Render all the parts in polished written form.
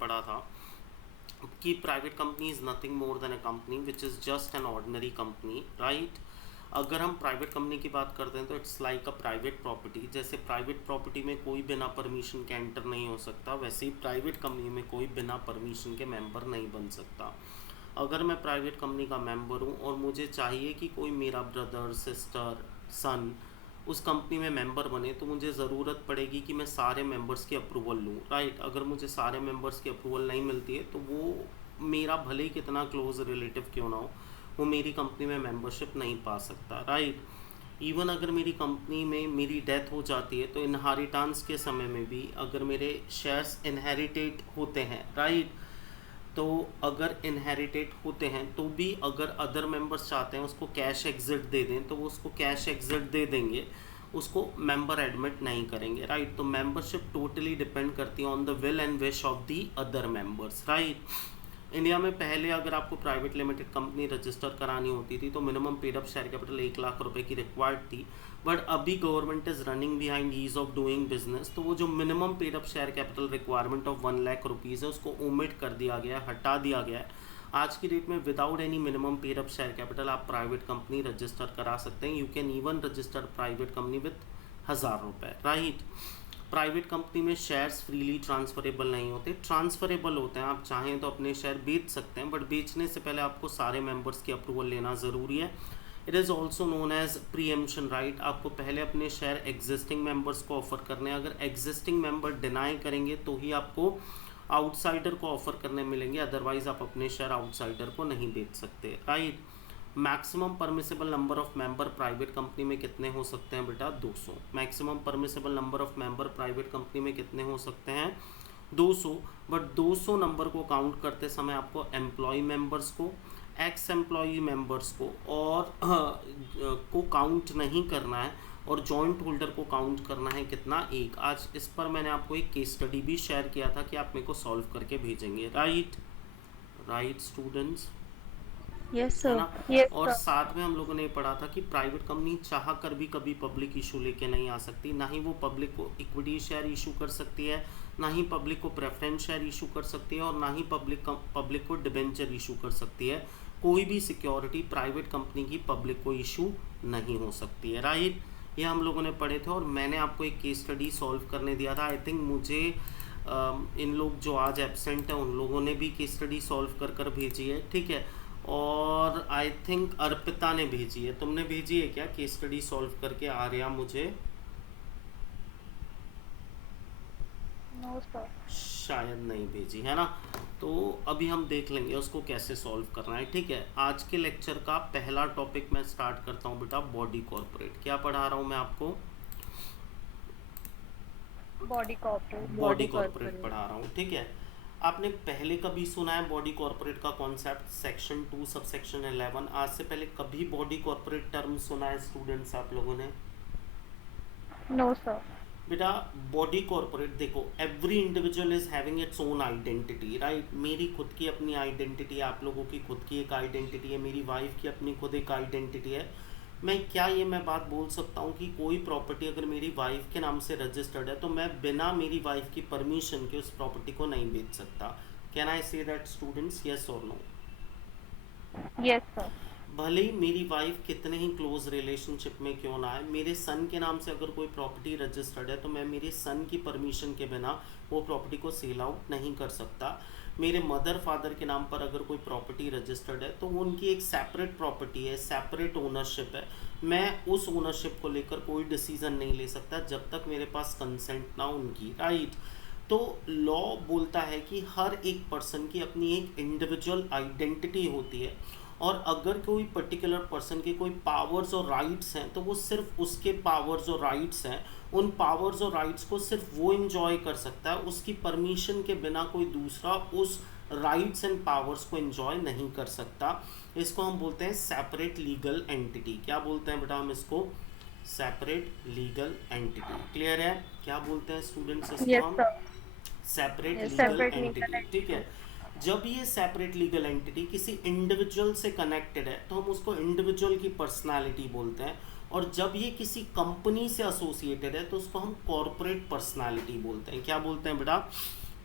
पढ़ा था कि private company is nothing more than a company which is just an ordinary company, right. अगर हम प्राइवेट कंपनी की बात करते हैं तो it's like a private property. जैसे प्राइवेट प्रॉपर्टी में कोई बिना परमिशन के एंटर नहीं हो सकता, वैसे ही प्राइवेट कंपनी में कोई बिना परमिशन के मेंबर नहीं बन सकता। अगर मैं प्राइवेट कंपनी का मेंबर हूँ और मुझे चाहिए कि कोई मेरा ब्रदर, सिस्टर, सन उस कंपनी में मेंबर बने, तो मुझे ज़रूरत पड़ेगी कि मैं सारे मेंबर्स की अप्रूवल लूँ, राइट। अगर मुझे सारे मेंबर्स की अप्रूवल नहीं मिलती है तो वो मेरा भले ही कितना क्लोज रिलेटिव क्यों ना हो, वो मेरी कंपनी में मेंबरशिप नहीं पा सकता, राइट। इवन अगर मेरी कंपनी में मेरी डेथ हो जाती है तो इनहेरिटेंस के समय में भी अगर मेरे शेयर्स इनहेरिटेड होते हैं, राइट, तो अगर इनहेरिटेड होते हैं तो भी अगर अदर मेंबर्स चाहते हैं उसको कैश एग्जिट दे दें तो वो उसको कैश एग्जिट दे देंगे, उसको मेंबर एडमिट नहीं करेंगे, राइट। तो मेंबरशिप टोटली डिपेंड करती है on the will and wish of the other members, right. India में पहले अगर आपको प्राइवेट लिमिटेड कंपनी रजिस्टर करानी होती थी तो minimum paid up share capital 1 lakh रुपए की रिक्वायर्ड थी। बट अभी government is running behind ease of doing business, तो वो जो minimum paid up share capital requirement of 1 lakh rupees है उसको ओमिट कर दिया गया, हटा दिया गया है। आज की डेट में without any minimum paid up share capital आप प्राइवेट कंपनी रजिस्टर करा सकते हैं। You can even register private company with 1,000 रुपये, राइट। प्राइवेट कंपनी में शेयर्स फ्रीली ट्रांसफरेबल नहीं होते, ट्रांसफरेबल होते हैं। आप चाहें तो अपने शेयर बेच सकते हैं, बट बेचने से पहले आपको सारे मेंबर्स की अप्रूवल लेना ज़रूरी है। It is also known as preemption right. आपको पहले अपने शेयर एग्जिस्टिंग मेंबर्स को ऑफर करने हैं। अगर एग्जिस्टिंग मेंबर डिनाई करेंगे तो ही आपको आउटसाइडर को ऑफर करने मिलेंगे, अदरवाइज आप अपने शेयर आउटसाइडर को नहीं बेच सकते, right. Maximum permissible number of member private company में कितने हो सकते हैं बेटा? 200। Maximum permissible number of member private company में कितने हो सकते हैं? 200। बट 200 नंबर को काउंट करते समय आपको एम्प्लॉय मेंबर्स को, एक्स एम्प्लॉय मेंबर्स को और को काउंट नहीं करना है, और जॉइंट होल्डर को काउंट करना है कितना? 1। आज इस पर मैंने आपको एक केस स्टडी भी शेयर किया था कि आप मेरे को सॉल्व करके भेजेंगे, राइट। राइट स्टूडेंट्स, यस है सर। ना। यस और सर। साथ में हम लोगों ने पढ़ा था कि प्राइवेट कंपनी चाह कर भी कभी पब्लिक इशू लेके नहीं आ सकती, ना ही वो पब्लिक को इक्विटी शेयर इशू कर सकती है, ना ही पब्लिक को प्रेफरेंस शेयर इशू कर सकती है, और ना ही पब्लिक को डिबेंचर इशू कर सकती है। कोई भी सिक्योरिटी प्राइवेट कंपनी की पब्लिक को इशू नहीं हो सकती है, राइट। ये हम लोगों ने पढ़े थे और मैंने आपको एक केस स्टडी सॉल्व करने दिया था। आई थिंक मुझे इन लोग जो आज एब्सेंट हैं उन लोगों ने भी केस स्टडी सॉल्व कर कर भेजी है, ठीक है। और आई थिंक अर्पिता ने भेजी है। तुमने भेजी है क्या केस स्टडी सॉल्व करके? आर्या मुझे नो सर। शायद नहीं भेजी है ना। तो अभी हम देख लेंगे उसको कैसे सॉल्व करना है, ठीक है। आज के लेक्चर का पहला टॉपिक मैं स्टार्ट करता हूँ बेटा, बॉडी कॉर्पोरेट। क्या पढ़ा रहा हूँ मैं आपको? Body corporate. बॉडी कॉर्पोरेट पढ़ा रहा हूँ, ठीक है। आपने पहले कभी सुना है बॉडी कॉर्पोरेट का कॉन्सेप्ट? Section 2 sub section 11। आज से पहले कभी बॉडी कॉर्पोरेट टर्म सुना है स्टूडेंट्स आप लोगों ने? No sir. बेटा बॉडी कॉर्पोरेट देखो, every individual is having its own identity, right. मेरी खुद की अपनी आइडेंटिटी है, आप लोगों की खुद की एक आइडेंटिटी है, मेरी वाइफ की अपनी खुद एक आइडेंटिटी है। मैं बात बोल सकता हूँ कि कोई प्रॉपर्टी अगर मेरी वाइफ के नाम से रजिस्टर्ड है तो मैं बिना मेरी वाइफ की परमिशन के उस प्रॉपर्टी को नहीं बेच सकता। Can I say that students? Yes और नो? Yes sir. भले ही मेरी वाइफ कितने ही क्लोज रिलेशनशिप में क्यों ना है, मेरे सन के नाम से अगर कोई प्रॉपर्टी रजिस्टर्ड है तो मैं मेरे सन की परमिशन के बिना वो प्रॉपर्टी को सेल आउट नहीं कर सकता। मेरे मदर फादर के नाम पर अगर कोई प्रॉपर्टी रजिस्टर्ड है तो वो उनकी एक सेपरेट प्रॉपर्टी है, सेपरेट ओनरशिप है। मैं उस ओनरशिप को लेकर कोई डिसीजन नहीं ले सकता जब तक मेरे पास कंसेंट ना उनकी, राइट। तो लॉ बोलता है कि हर एक पर्सन की अपनी एक इंडिविजुअल आइडेंटिटी होती है, और अगर कोई पर्टिकुलर पर्सन के कोई पावर्स और राइट्स हैं तो वो सिर्फ उसके पावर्स और राइट्स हैं, उन पावर्स और राइट्स को सिर्फ वो एंजॉय कर सकता है, उसकी परमिशन के बिना कोई दूसरा उस राइट्स एंड पावर्स को एंजॉय नहीं कर सकता। इसको हम बोलते हैं सेपरेट लीगल एंटिटी। क्या बोलते हैं बेटा हम इसको? Separate legal entity. क्लियर है? क्या बोलते हैं स्टूडेंट्स इसको यस हम? Sir. Separate legal separate legal entity, ठीक है। जब ये सेपरेट लीगल एंटिटी किसी इंडिविजुअल से कनेक्टेड है तो हम उसको इंडिविजुअल की पर्सनालिटी बोलते हैं, और जब ये किसी कंपनी से एसोसिएटेड है तो उसको हम कॉर्पोरेट पर्सनालिटी बोलते हैं। क्या बोलते हैं बेटा?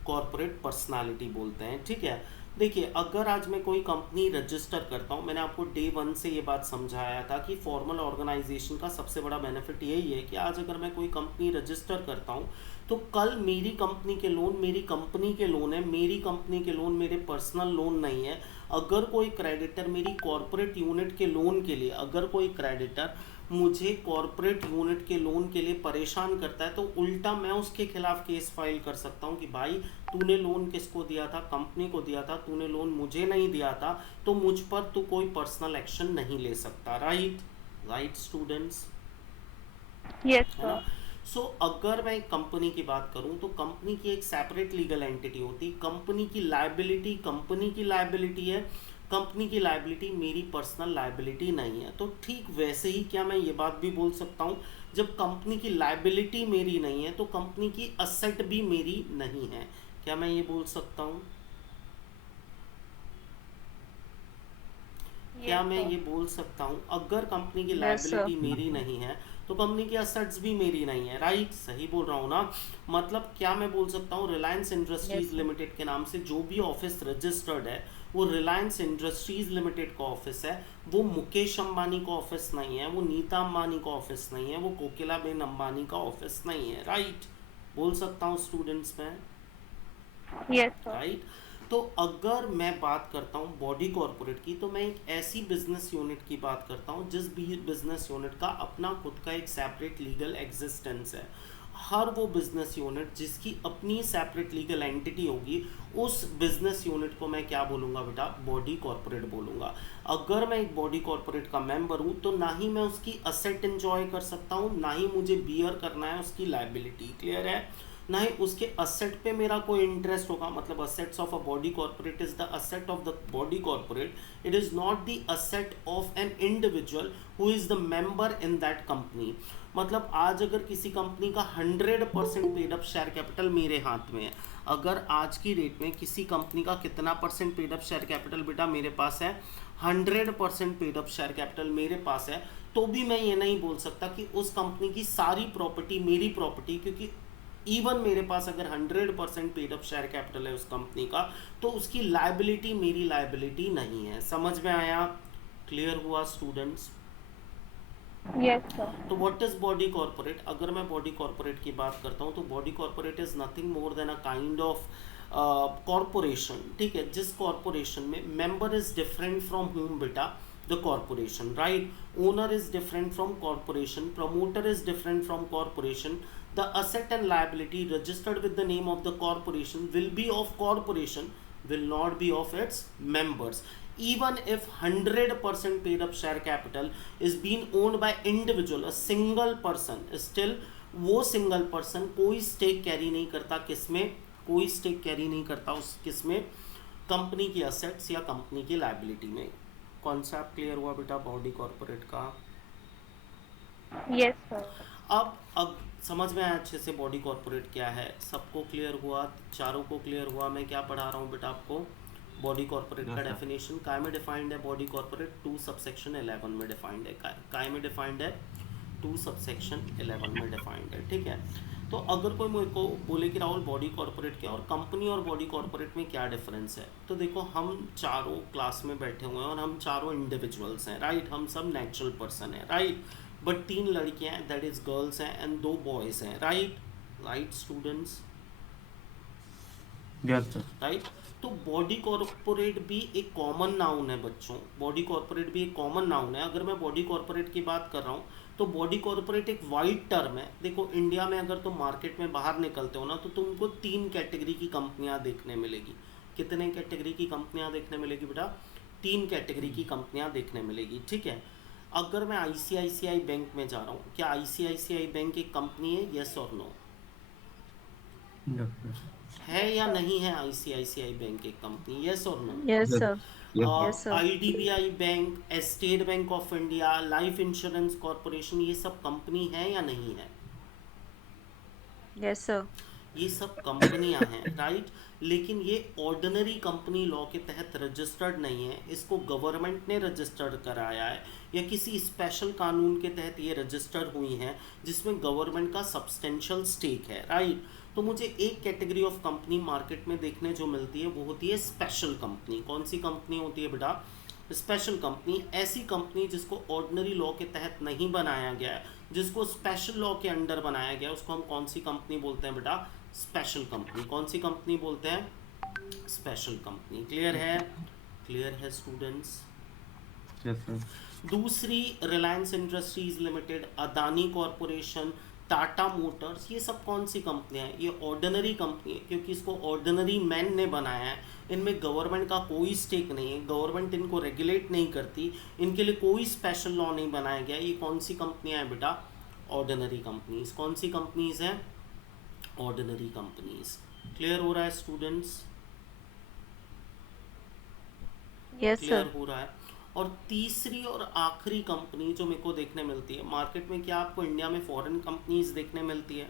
कॉर्पोरेट पर्सनालिटी बोलते हैं, ठीक है। देखिए, अगर आज मैं कोई कंपनी रजिस्टर करता हूँ, मैंने आपको डे वन से ये बात समझाया था कि फॉर्मल ऑर्गेनाइजेशन का सबसे बड़ा बेनिफिट यही है कि आज अगर मैं कोई कंपनी रजिस्टर करता हूँ तो कल मेरी कंपनी के लोन मेरी कंपनी के लोन है, मेरी कंपनी के लोन मेरे पर्सनल लोन नहीं है। अगर कोई क्रेडिटर मेरी कॉरपोरेट यूनिट के लोन के लिए, अगर कोई क्रेडिटर मुझे कॉरपोरेट यूनिट के लोन के लिए परेशान करता है तो उल्टा मैं उसके खिलाफ केस फाइल कर सकता हूँ कि भाई तूने लोन किसको दिया था, कंपनी को दिया था, तूने लोन मुझे नहीं दिया था, तो मुझ पर तू कोई पर्सनल एक्शन नहीं ले सकता। राइट, राइट स्टूडेंट्स, Yes, है ना। sir. सो अगर मैं एक कंपनी की बात करूं तो कंपनी की एक सेपरेट लीगल एंटिटी होती, कंपनी की लायबिलिटी कंपनी की लायबिलिटी है, कंपनी की लायबिलिटी मेरी पर्सनल लायबिलिटी नहीं है। तो ठीक वैसे ही क्या मैं ये बात भी बोल सकता हूँ, जब कंपनी की लायबिलिटी मेरी नहीं है तो कंपनी की असेट भी मेरी नहीं है, क्या मैं ये बोल सकता हूँ? क्या Yes, मैं sir. ये बोल सकता हूँ अगर कंपनी की Yes, sir. लायबिलिटी मेरी नहीं है तो कंपनी की असेट्स भी मेरी नहीं है? राइट, सही बोल रहा हूँ ना। मतलब क्या मैं बोल सकता हूँ, Reliance Yes, industries sir. Limited के नाम से जो भी ऑफिस रजिस्टर्ड है वो रिलायंस इंडस्ट्रीज लिमिटेड का ऑफिस है, वो मुकेश अंबानी का ऑफिस नहीं है, वो नीता अंबानी का ऑफिस नहीं है, वो कोकिला बेन अंबानी का ऑफिस नहीं है। राइट, बोल सकता हूँ स्टूडेंट्स में। Yes, sir. राइट, तो अगर मैं बात करता हूँ बॉडी कॉरपोरेट की तो मैं एक ऐसी बिजनेस यूनिट की बात करता हूँ जिस भी बिजनेस यूनिट का अपना खुद का एक सेपरेट लीगल एग्जिस्टेंस है। हर वो बिजनेस यूनिट जिसकी अपनी सेपरेट लीगल एंटिटी होगी उस बिजनेस यूनिट को मैं क्या बोलूँगा बेटा, बॉडी कॉरपोरेट बोलूँगा। अगर मैं एक बॉडी कॉरपोरेट का मेंबर हूँ तो ना ही मैं उसकी असेट एंजॉय कर सकता हूँ, ना ही मुझे बियर करना है उसकी लायबिलिटी, क्लियर है, ना ही उसके असेट पे मेरा कोई इंटरेस्ट होगा। मतलब assets of a body corporate is the asset of the body corporate, it is not the asset of an individual who is the member in that company. मतलब आज अगर किसी कंपनी का 100% पेड अप शेयर कैपिटल मेरे हाथ में है, अगर आज की डेट में किसी कंपनी का कितना percent paid up share capital बेटा मेरे पास है, 100% पेड अप शेयर कैपिटल मेरे पास है, तो भी मैं ये नहीं बोल सकता कि उस कंपनी की सारी प्रॉपर्टी मेरी प्रॉपर्टी, क्योंकि इवन मेरे पास अगर 100% पेड अप शेयर कैपिटल है उस कंपनी का तो उसकी लायबिलिटी मेरी लायबिलिटी नहीं है। समझ में आया, क्लियर हुआ स्टूडेंट्स? Yes, sir. तो व्हाट इज बॉडी कॉर्पोरेट? अगर मैं बॉडी कॉर्पोरेट की बात करता हूँ तो body corporate is nothing more than a kind of corporation, ठीक है, जिस कॉर्पोरेशन में member is different from home बेटा, the corporation, right, owner is different from corporation, promoter is different from corporation, the asset and liability registered with the name of the corporation will be of corporation, will not be of its members. Even if 100% paid up share capital is being owned by individual, a single person, still वो single person कोई stake carry नहीं करता, किसमें, कोई stake carry नहीं करता उस किसमें, कंपनी की असेट्स या कंपनी की लायबिलिटी में। कॉन्सेप्ट क्लियर हुआ बेटा बॉडी कॉर्पोरेट का? Yes, sir. अब समझ में आया अच्छे से बॉडी कॉर्पोरेट क्या है? सबको क्लियर हुआ? चारों को क्लियर हुआ? मैं क्या पढ़ा रहा हूँ बेटा आपको? बॉडी कॉर्पोरेट का डेफिनेशन काय में डिफाइंड है बॉडी कॉर्पोरेट? 2 सबसेक्शन 11 में डिफाइंड है। काय में डिफाइंड है? 2 सबसेक्शन 11 में डिफाइंड है, ठीक है। तो अगर कोई मुझे को बोले कि राहुल बॉडी कॉर्पोरेट क्या और कंपनी और बॉडी कॉर्पोरेट में क्या डिफरेंस है, तो देखो हम चारों क्लास में बैठे हुए हैं और हम चारों इंडिविजुअल्स हैं, राइट, हम सब नेचुरल पर्सन हैं, राइट, बट 3 लड़कियां हैं, दैट इज गर्ल्स हैं, एंड 2 बॉयज हैं, right, right students, yes sir. Right. तो बॉडी कॉर्पोरेट भी एक कॉमन नाउन है बच्चों, बॉडी कॉर्पोरेट भी एक कॉमन नाउन है। अगर मैं बॉडी कॉर्पोरेट की बात कर रहा हूँ तो बॉडी कॉर्पोरेट एक वाइड टर्म है। देखो इंडिया में अगर तुम मार्केट में बाहर निकलते हो ना तो तुमको 3 कैटेगरी की कंपनियां देखने मिलेगी। कितने कैटेगरी की कंपनियां देखने मिलेगी बेटा? 3 कैटेगरी की कंपनियां देखने मिलेगी, ठीक है। अगर मैं आईसीआईसीआई बैंक में जा रहा हूँ, क्या आईसीआईसीआई बैंक एक कंपनी है? यस और नो? है या नहीं है आईसीआईसीआई बैंक एक कंपनी? यस और no? Yes, sir. Yes, sir. IDBI bank, state bank of India, life insurance corporation, ये सब कंपनी है या नहीं है? Yes, sir. ये सब कंपनियां हैं, राइट, लेकिन ये ऑर्डिनरी कंपनी लॉ के तहत रजिस्टर्ड नहीं है। इसको गवर्नमेंट ने रजिस्टर्ड कराया है या किसी स्पेशल कानून के तहत ये रजिस्टर्ड हुई हैं जिसमें गवर्नमेंट का सब्सटेंशियल स्टेक है, राइट। तो मुझे एक कैटेगरी ऑफ कंपनी मार्केट में देखने जो मिलती है वो होती है स्पेशल कंपनी। कौन सी कंपनी होती है बेटा? Special company. ऐसी कंपनी जिसको ऑर्डिनरी लॉ के तहत नहीं बनाया गया है, जिसको स्पेशल लॉ के अंडर बनाया गया है, उसको हम कौन सी कंपनी बोलते हैं बेटा? Special company. कौन सी कंपनी बोलते हैं? Special company. क्लियर है? क्लियर है स्टूडेंट्स? Yes sir. दूसरी Reliance Industries Limited, Adani Corporation, Tata Motors, ये सब कौन सी कंपनियां हैं? ये ऑर्डिनरी कंपनी है, क्योंकि इसको ऑर्डिनरी मैन ने बनाया है। इनमें गवर्नमेंट का कोई स्टेक नहीं है, गवर्नमेंट इनको रेगुलेट नहीं करती, इनके लिए कोई स्पेशल लॉ नहीं बनाया गया। ये कौन सी कंपनियां हैं बेटा? Ordinary companies. कौन सी कंपनीज हैं? Ordinary companies. क्लियर हो रहा है स्टूडेंट्स? Yes, clear sir. हो रहा है? और तीसरी और आखिरी कंपनी जो मेरे को देखने मिलती है मार्केट में, क्या आपको इंडिया में फॉरेन कंपनीज देखने मिलती है?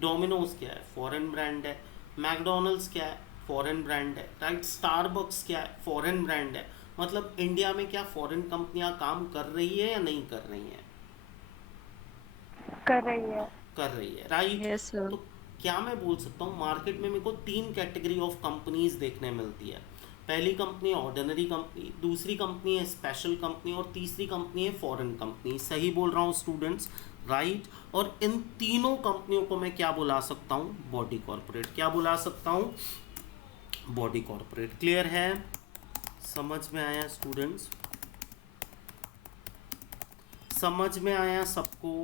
डोमिनोज क्या है? फॉरेन ब्रांड है। मैकडोनल्ड्स क्या है? फॉरेन ब्रांड है, राइट। स्टारबक्स क्या है? फॉरेन ब्रांड है। मतलब इंडिया में क्या फॉरेन कंपनियां काम कर रही है या नहीं कर रही हैं? कर रही है. कर रही है, राइट। Yes, sir. तो क्या मैं बोल सकता हूँ मार्केट में मेरे को तीन कैटेगरी ऑफ कंपनीज देखने मिलती है। पहली कंपनी ऑर्डिनरी कंपनी, दूसरी कंपनी है स्पेशल कंपनी, और तीसरी कंपनी है फॉरेन कंपनी। सही बोल रहा हूँ स्टूडेंट्स? राइट। और इन तीनों कंपनियों को मैं क्या बुला सकता हूँ? Body corporate. क्या बुला सकता हूँ? Body corporate. क्लियर है? समझ में आया स्टूडेंट्स? समझ में आया सबको?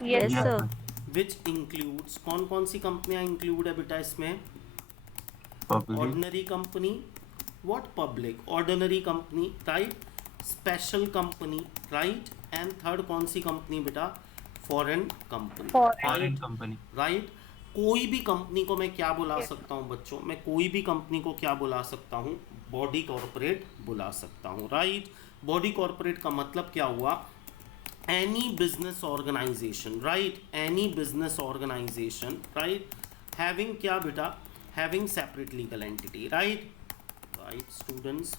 Yes, yes sir. Sir. Which includes, कौन कौन सी कंपनियां इंक्लूड है बेटा इसमें? Public. Ordinary company, what? Public. Ordinary company, right. Special company, right. And third कौन सी कंपनी बेटा? Foreign company, Foreign. Foreign company. Right. कोई भी कंपनी को मैं क्या बुला सकता हूँ बच्चों? मैं कोई भी कंपनी को क्या बुला सकता हूँ? बॉडी कॉर्पोरेट बुला सकता हूँ, राइट। बॉडी कॉर्पोरेट का मतलब क्या हुआ? any business organization, right? Any business organization, right? Having क्या बेटा? Having separate legal entity, right? Right students?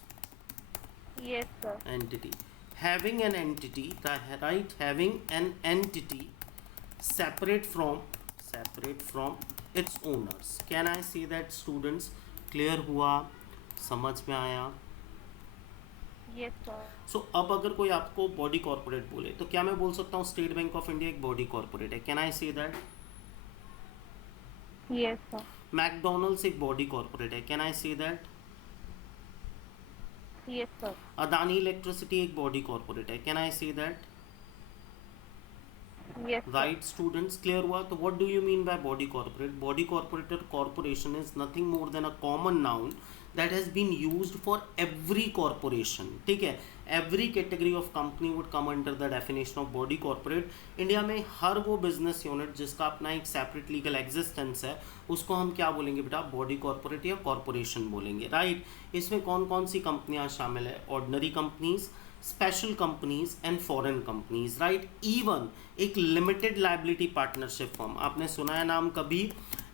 Yes, sir. Entity. Having an entity, right? Having an entity separate from its owners. Can I say that students? Clear हुआ? समझ में आया? Yes, sir. सो अब अगर कोई आपको बॉडी कॉर्पोरेट बोले तो क्या मैं बोल सकता हूँ स्टेट बैंक ऑफ इंडिया एक बॉडी कॉर्पोरेट है? Can I say that? Yes, sir. McDonald's एक बॉडी कॉर्पोरेट है? Can I say that? Yes, sir. Adani electricity एक बॉडी कॉर्पोरेट है? Can I say that? Yes, sir. Right students? Clear हुआ? तो what do you mean by body corporate? Body corporate और corporation is nothing more than a common noun that has been used for every corporation, ठीक है। every category of company would come under the definition of body corporate। India में हर वो business unit जिसका अपना एक separate legal existence है उसको हम क्या बोलेंगे बेटा? बॉडी कॉर्पोरेट या कॉर्पोरेशन बोलेंगे, राइट। इसमें कौन कौन सी कंपनियां शामिल है? Ordinary companies, special companies and foreign companies, right. Even एक लिमिटेड लाइबिलिटी पार्टनरशिप फर्म, आपने सुना है नाम कभी?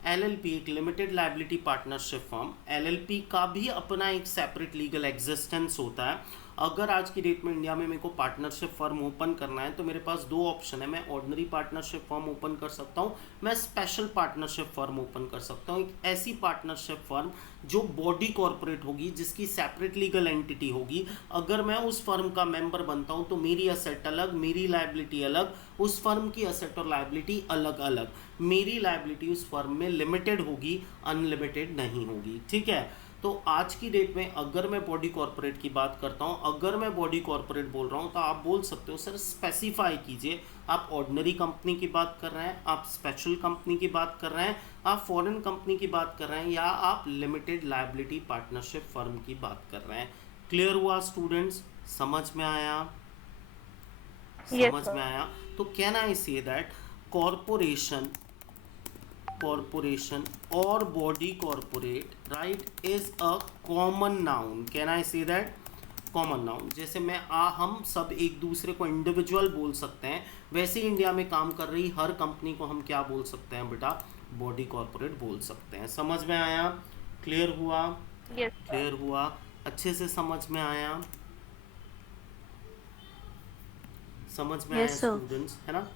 एलएलपी, एक limited liability partnership firm. LLP का भी अपना एक सेपरेट लीगल एग्जिस्टेंस होता है। अगर आज की डेट में इंडिया में मेरे को पार्टनरशिप फर्म ओपन करना है तो मेरे पास दो ऑप्शन है। मैं ऑर्डिनरी पार्टनरशिप फर्म ओपन कर सकता हूँ, मैं स्पेशल पार्टनरशिप फर्म ओपन कर सकता हूँ। एक ऐसी पार्टनरशिप फर्म जो बॉडी कॉर्पोरेट होगी, जिसकी सेपरेट लीगल एंटिटी होगी। अगर मैं उस फर्म का मेंबर बनता हूँ तो मेरी असेट अलग, मेरी लाइबिलिटी अलग, उस फर्म की असेट और लाइबिलिटी अलग अलग। मेरी लाइबिलिटी उस फर्म में लिमिटेड होगी, अनलिमिटेड नहीं होगी, ठीक है। तो आज की डेट में अगर मैं बॉडी कॉर्पोरेट की बात करता हूं, अगर मैं बॉडी कॉर्पोरेट बोल रहा हूं तो आप बोल सकते हो सर स्पेसिफाई कीजिए, आप ऑर्डिनरी कंपनी की बात कर रहे हैं, आप स्पेशल कंपनी की बात कर रहे हैं, आप फॉरेन कंपनी की बात कर रहे हैं, या आप लिमिटेड लायबिलिटी पार्टनरशिप फर्म की बात कर रहे हैं। क्लियर हुआ स्टूडेंट्स? समझ में आया? Yes, समझ sir. में आया? तो can I say that corporation or body corporate, right, is a common noun? Can I say that? Common noun. जैसे हम सब एक दूसरे को इंडिविजुअल बोल सकते हैं, वैसे ही इंडिया में काम कर रही हर कंपनी को हम क्या बोल सकते हैं बेटा? बॉडी कॉर्पोरेट बोल सकते हैं। समझ में आया? क्लियर हुआ? Yes, sir. क्लियर हुआ? अच्छे से समझ में आया? समझ में आया Yes, sir. स्टूडेंट्स, है ना।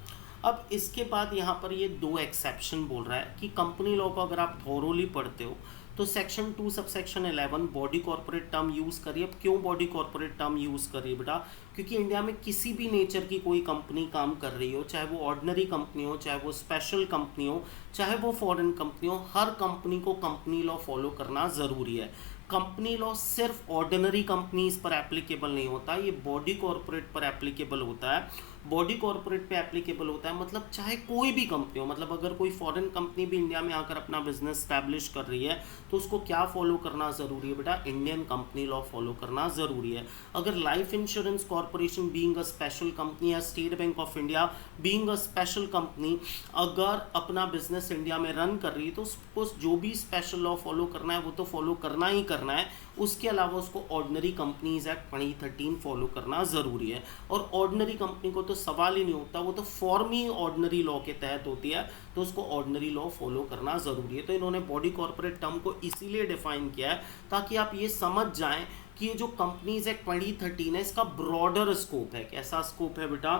अब इसके बाद यहाँ पर ये दो एक्सेप्शन बोल रहा है कि कंपनी लॉ को अगर आप थोरोली पढ़ते हो तो section 2 sub section 11 body corporate term use करिए। अब क्यों बॉडी कॉर्पोरेट टर्म यूज़ करिए बेटा? क्योंकि इंडिया में किसी भी नेचर की कोई कंपनी काम कर रही हो, चाहे वो ऑर्डिनरी कंपनी हो, चाहे वो स्पेशल कंपनी हो, चाहे वो फॉरेन कंपनी हो, हर कंपनी को कंपनी लॉ फॉलो करना ज़रूरी है। कंपनी लॉ सिर्फ ऑर्डिनरी कंपनीज पर एप्लीकेबल नहीं होता, ये बॉडी कॉर्पोरेट पर एप्लीकेबल होता है। बॉडी कॉर्पोरेट पे एप्लीकेबल होता है मतलब चाहे कोई भी कंपनी हो, मतलब अगर कोई फॉरेन कंपनी भी इंडिया में आकर अपना बिजनेस स्टैब्लिश कर रही है तो उसको क्या फॉलो करना ज़रूरी है बेटा? इंडियन कंपनी लॉ फॉलो करना ज़रूरी है। अगर Life Insurance Corporation being a special company या State bank of India being a special company अगर अपना बिजनेस इंडिया में रन कर रही है तो उसको जो भी स्पेशल लॉ फॉलो करना है वो तो फॉलो करना ही करना है। उसके अलावा उसको ऑर्डिनरी कंपनीज एक्ट 2013 फॉलो करना ज़रूरी है। और ऑर्डिनरी कंपनी को तो सवाल ही नहीं होता, वो तो फॉर्म ही ऑर्डिनरी लॉ के तहत होती है, तो उसको ऑर्डिनरी लॉ फॉलो करना ज़रूरी है। तो इन्होंने बॉडी कॉर्पोरेट टर्म को इसीलिए डिफाइन किया है ताकि आप ये समझ जाएं कि ये जो कंपनीज एक्ट 2013 है इसका ब्रॉडर स्कोप है। कैसा स्कोप है बेटा?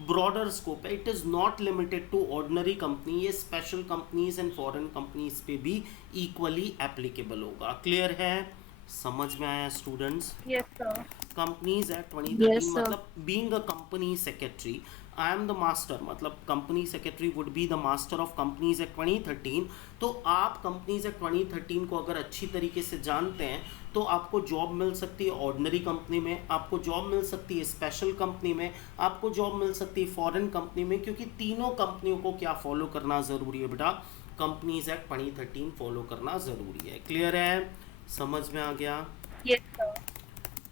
ब्रॉडर स्कोप है। It is not limited to ordinary company, ये special companies and foreign companies पे भी इक्वली एप्लीकेबल होगा। क्लियर है? समझ में आया students? Yes, sir. Companies act 2013 Yes, sir. मतलब being a company secretary I am the master, मतलब company secretary would be the master of companies act 2013। तो आप कंपनीज एक्ट 2013 को अगर अच्छी तरीके से जानते हैं तो आपको जॉब मिल सकती है ऑर्डिनरी कंपनी में, आपको जॉब मिल सकती है स्पेशल कंपनी में, आपको जॉब मिल सकती है फॉरेन कंपनी में, क्योंकि तीनों कंपनियों को क्या फॉलो करना ज़रूरी है बेटा? कंपनीज एक्ट 2013 फॉलो करना ज़रूरी है। क्लियर है? समझ में आ गया? Yes, sir.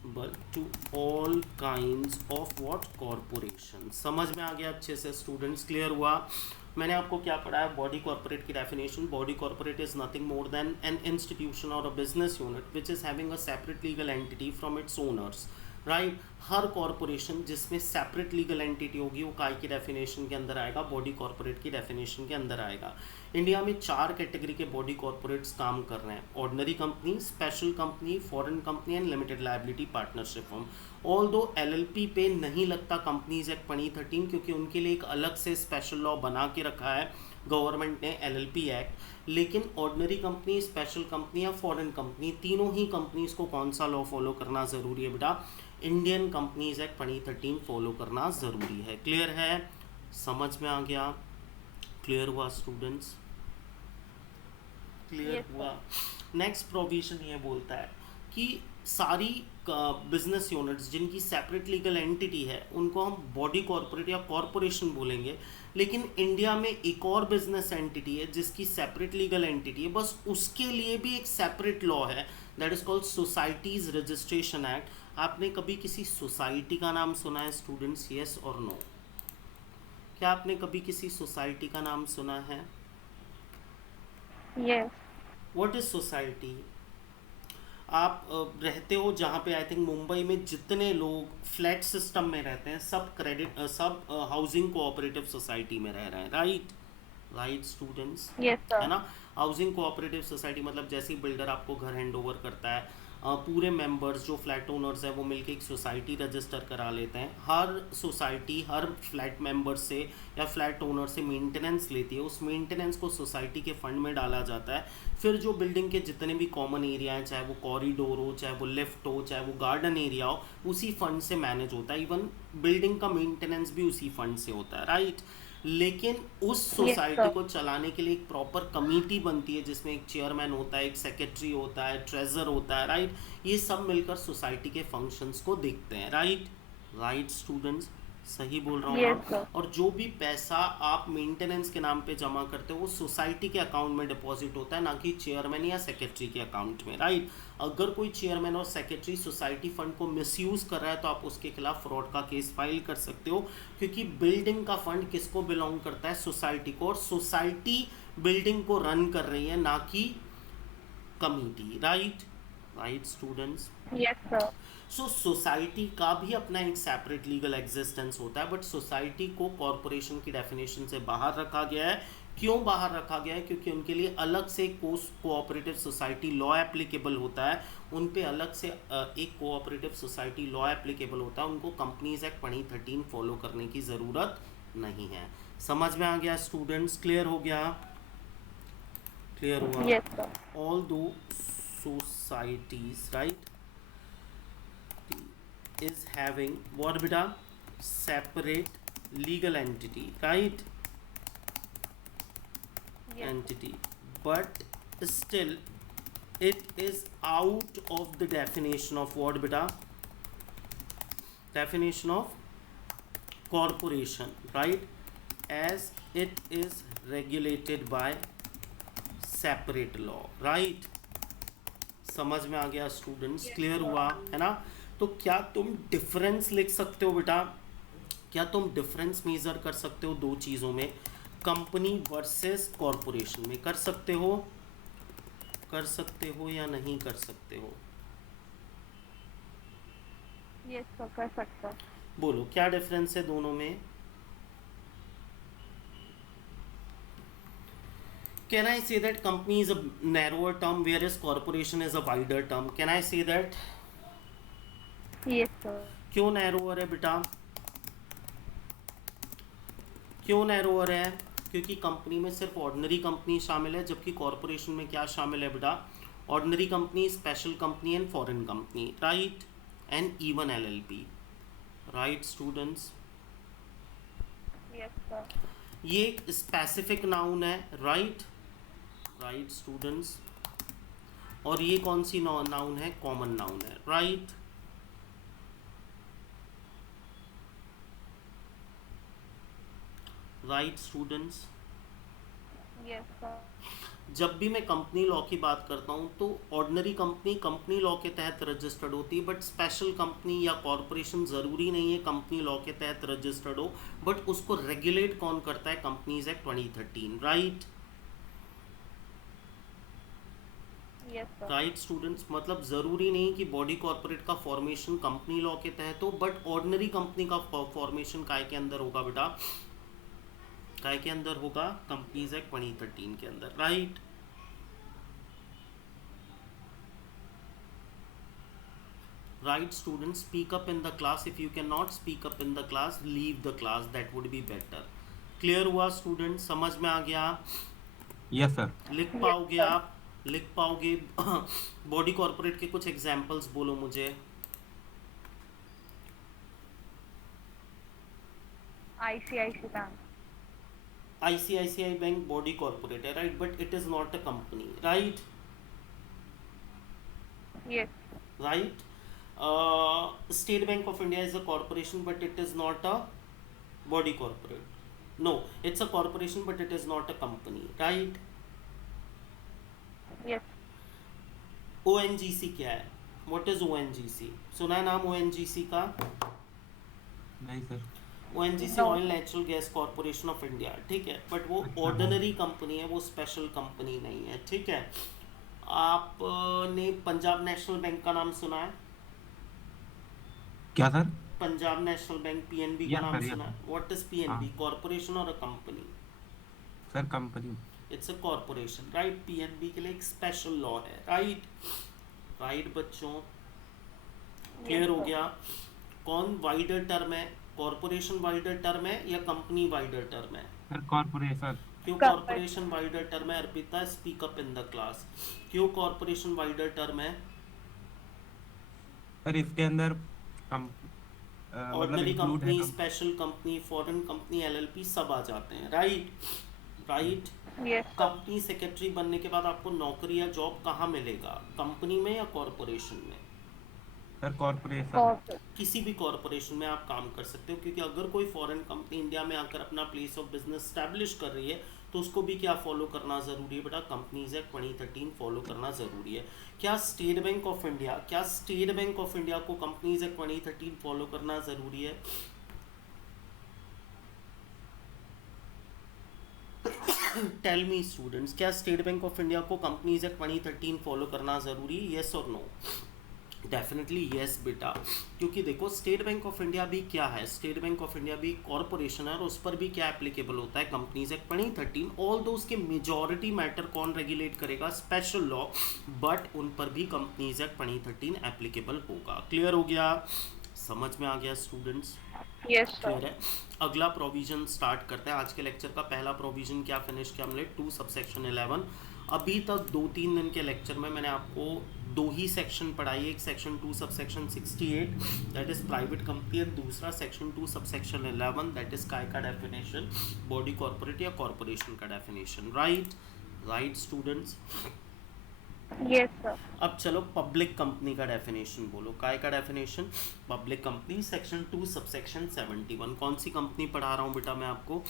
But to all kinds of what? Corporation. समझ में आ गया अच्छे से स्टूडेंट्स? क्लियर हुआ? मैंने आपको क्या पढ़ाया? बॉडी कॉर्पोरेट की definition. Body corporate is nothing more than an institution और a business unit which is having a separate legal entity from its owners. Right? हर कॉरपोरेशन जिसमें सेपरेट लीगल एंटिटी होगी वो काय की डेफिनेशन के अंदर आएगा? बॉडी कॉर्पोरेट की डेफिनेशन के अंदर आएगा। इंडिया में 4 कैटेगरी के बॉडी कॉर्पोरेट्स काम कर रहे हैं: ordinary company, special company, foreign company and limited liability partnership firm. All दो LLP पे नहीं लगता कंपनीज एक्ट 2013 क्योंकि उनके लिए एक अलग से स्पेशल लॉ बना के रखा है गवर्नमेंट ने, LLP एक्ट। लेकिन ऑर्डिनरी कंपनी, स्पेशल कंपनी या फॉरेन कंपनी, तीनों ही कंपनीज को कौन सा लॉ फॉलो करना ज़रूरी है बेटा? इंडियन कंपनीज एक्ट 2013 फॉलो करना ज़रूरी है। क्लियर है? समझ में आ गया? क्लियर हुआ स्टूडेंट्स? क्लियर Yes, हुआ? नेक्स्ट प्रोविजन ये बोलता है कि सारी बिजनेस यूनिट्स जिनकी सेपरेट लीगल एंटिटी है उनको हम बॉडी कॉर्पोरेट या कॉरपोरेशन बोलेंगे। लेकिन इंडिया में एक और बिजनेस एंटिटी है जिसकी सेपरेट लीगल एंटिटी है, बस उसके लिए भी एक सेपरेट लॉ है, that is called societies registration act. आपने कभी किसी सोसाइटी का नाम सुना है स्टूडेंट्स? यस और नो? क्या आपने कभी किसी सोसाइटी का नाम सुना है? Yes. What is society? आप रहते हो जहाँ पे आई थिंक मुंबई में जितने लोग फ्लैट सिस्टम में रहते हैं सब हाउसिंग कोऑपरेटिव सोसाइटी में रह रहे हैं। Right? Right students? Yes, sir. है ना? हाउसिंग कोऑपरेटिव सोसाइटी मतलब जैसे बिल्डर आपको घर हैंड ओवर करता है, पूरे मेंबर्स जो फ्लैट ओनर्स हैं वो मिलके एक सोसाइटी रजिस्टर करा लेते हैं। हर सोसाइटी हर फ्लैट मेंबर से या फ्लैट ओनर से मेंटेनेंस लेती है, उस मेंटेनेंस को सोसाइटी के फंड में डाला जाता है। फिर जो बिल्डिंग के जितने भी कॉमन एरिया हैं, चाहे वो कॉरिडोर हो, चाहे वो लिफ्ट हो, चाहे वो गार्डन एरिया हो, उसी फंड से मैनेज होता है। इवन बिल्डिंग का मेंटेनेंस भी उसी फंड से होता है। राइट? लेकिन उस सोसाइटी sir. को चलाने के लिए एक प्रॉपर कमेटी बनती है जिसमें एक चेयरमैन होता है, एक सेक्रेटरी होता है, ट्रेजर होता है। राइट? ये सब मिलकर सोसाइटी के फंक्शंस को देखते हैं। राइट? Right students? सही बोल रहा हूँ Yes, ना? sir. और जो भी पैसा आप मेंटेनेंस के नाम पे जमा करते हो वो सोसाइटी के अकाउंट में डिपॉजिट होता है, ना कि चेयरमैन या सेक्रेटरी के अकाउंट में। राइट? अगर कोई चेयरमैन और सेक्रेटरी सोसाइटी फंड को मिसयूज़ कर रहा है तो आप उसके खिलाफ फ्रॉड का केस फाइल कर सकते हो, क्योंकि बिल्डिंग का फंड किसको बिलोंग करता है? सोसाइटी को, और सोसाइटी बिल्डिंग को रन कर रही है, ना कि committee. Right? Right students? Yes, sir. सो सोसाइटी का भी अपना एक सेपरेट लीगल एग्जिस्टेंस होता है, बट सोसाइटी को कॉरपोरेशन की डेफिनेशन से बाहर रखा गया है। क्यों बाहर रखा गया है? क्योंकि उनके लिए अलग से कोऑपरेटिव सोसाइटी लॉ एप्लीकेबल होता है, उन पे अलग से एक कोऑपरेटिव सोसाइटी लॉ एप्लीकेबल होता है। उनको कंपनीज एक्ट 2013 फॉलो करने की ज़रूरत नहीं है। समझ में आ गया स्टूडेंट्स? क्लियर हो गया? क्लियर हुआ? Yes, sir. ऑल दो societies, right, is having what beta? Separate legal entity, right? Yes. Entity, but still it is out of the definition of what beta? Definition of corporation, right, as it is regulated by separate law, right? समझ में आ गया students? Clear हुआ है ना? तो क्या तुम difference लिख सकते हो बेटा? क्या तुम डिफरेंस मेजर कर सकते हो दो चीज़ों में, कंपनी वर्सेस कॉरपोरेशन में? कर सकते हो? कर सकते हो या नहीं कर सकते हो? Yes, sir. कर सकता हूँ. बोलो क्या डिफरेंस है दोनों में? Can I say that company is a narrower term whereas corporation is a wider term? Can I say that? Yes, sir. क्यों narrower है बेटा? क्यों narrower है? क्योंकि कंपनी में सिर्फ ऑर्डिनरी कंपनी शामिल है, जबकि कॉरपोरेशन में क्या शामिल है बेटा? Ordinary company, special company and foreign company, right, and even LLP, right students? Yes, sir. ये एक स्पेसिफिक नाउन है, राइट, राइट स्टूडेंट्स, और ये कौन सी नाउन है? कॉमन नाउन है, right. Right students? Yes, sir. जब भी मैं कंपनी लॉ की बात करता हूँ तो ऑर्डिनरी कंपनी कंपनी लॉ के तहत रजिस्टर्ड होती है, बट स्पेशल कंपनी या कॉरपोरेशन ज़रूरी नहीं है कंपनी लॉ के तहत रजिस्टर्ड हो, बट उसको रेगुलेट कौन करता है? Companies act 2013, right, Yes, sir. Right students? मतलब ज़रूरी नहीं कि बॉडी कॉर्पोरेट का फॉर्मेशन कंपनी लॉ के तहत हो, बट ऑर्डिनरी कंपनी का फॉर्मेशन काय के अंदर होगा बेटा? काय के अंदर होगा? कंपनीज एक्ट 2013 के अंदर, right. Right students, speak up in the class. If you cannot speak up in the class, leave the class, that would be better. Clear हुआ students? समझ में आ गया? Yes sir. लिख पाओगे आप? लिख पाओगे? बॉडी कॉर्पोरेट के कुछ एग्जांपल्स बोलो मुझे। ICICI Bank. ICICI bank body corporate है, right, but it is not a company, right, Yes. Right. State bank of India is a corporation but it is not a body corporate. No, it's a corporation but it is not a company, right. Yes. ONGC क्या है? What is ONGC? सुना है नाम ONGC का? नहीं सर। ONGC No. Oil natural gas corporation of India, ठीक है, बट वो अच्छा। ऑर्डिनरी कंपनी है, वो स्पेशल कंपनी नहीं है, ठीक है। आपने पंजाब नेशनल बैंक का नाम सुना है? क्या sir? Punjab national bank PNB का Yes, नाम sir, yes, सुना है? sir. What is PNB? हाँ। कॉर्पोरेशन और a company? Sir company. It's a corporation, right. PNB के लिए एक स्पेशल लॉ है, राइट, राइट बच्चों? क्लियर हो sir. गया? कौन वाइडर टर्म है? कॉर्पोरेशन वाइडर टर्म है या कंपनी वाइडर टर्म है? Sir corporation. क्यों Corporate. कॉर्पोरेशन वाइडर टर्म है? Arpita, speak up in the class. क्यों कॉर्पोरेशन वाइडर टर्म है? सर इसके अंदर ऑर्डिनरी include कंपनी, है special company, foreign company, LLP सब आ जाते हैं, right, right. Yes, sir. Company secretary बनने के बाद आपको नौकरी या जॉब कहाँ मिलेगा? कंपनी में या कॉर्पोरेशन में? Sir corporation. Corporate. किसी भी कॉर्पोरेशन में आप काम कर सकते हो, क्योंकि अगर कोई फॉरेन कंपनी इंडिया में आकर अपना प्लेस ऑफ बिजनेस स्टैब्लिश कर रही है तो उसको भी क्या फॉलो करना ज़रूरी है बेटा? कंपनीज एक्ट 2013 फॉलो करना ज़रूरी है। क्या स्टेट बैंक ऑफ इंडिया को कंपनीज एक्ट 2013 फॉलो करना ज़रूरी है? टेल मी स्टूडेंट्स, क्या स्टेट बैंक ऑफ इंडिया को कंपनीज एक्ट 2013 फॉलो करना ज़रूरी है? येस और नो? डेफिनेटली येस बेटा, क्योंकि देखो स्टेट बैंक ऑफ इंडिया भी क्या है? स्टेट बैंक ऑफ इंडिया भी कॉर्पोरेशन है और उस पर भी क्या एप्लीकेबल होता है? Companies act 2013। ऑल दो उसके मेजॉरिटी मैटर कौन रेगुलेट करेगा? स्पेशल लॉ, बट उन पर भी कंपनीज एक्ट 2013 एप्लीकेबल होगा। क्लियर हो गया? समझ में आ गया स्टूडेंट्स? Yes, sir. क्लियर है? अगला प्रोविजन स्टार्ट करते हैं। आज के लेक्चर का पहला प्रोविजन क्या फिनिश किया हमने? 2 सबसेक्शन 11। अभी तक 2-3 दिन के लेक्चर में मैंने आपको 2 ही सेक्शन पढ़ाई है। एक section 2 subsection 68 that is private company, और दूसरा सेक्शन 2 सबसेक्शन 11 दैट इज काय का डेफिनेशन, बॉडी कॉर्पोरेट या कॉर्पोरेशन का definition. Right students? Yes, sir. अब चलो पब्लिक कंपनी का डेफिनेशन बोलो। काय का definition? Public company section 2 subsection 71। कौन सी कंपनी पढ़ा रहा हूँ बेटा मैं आपको?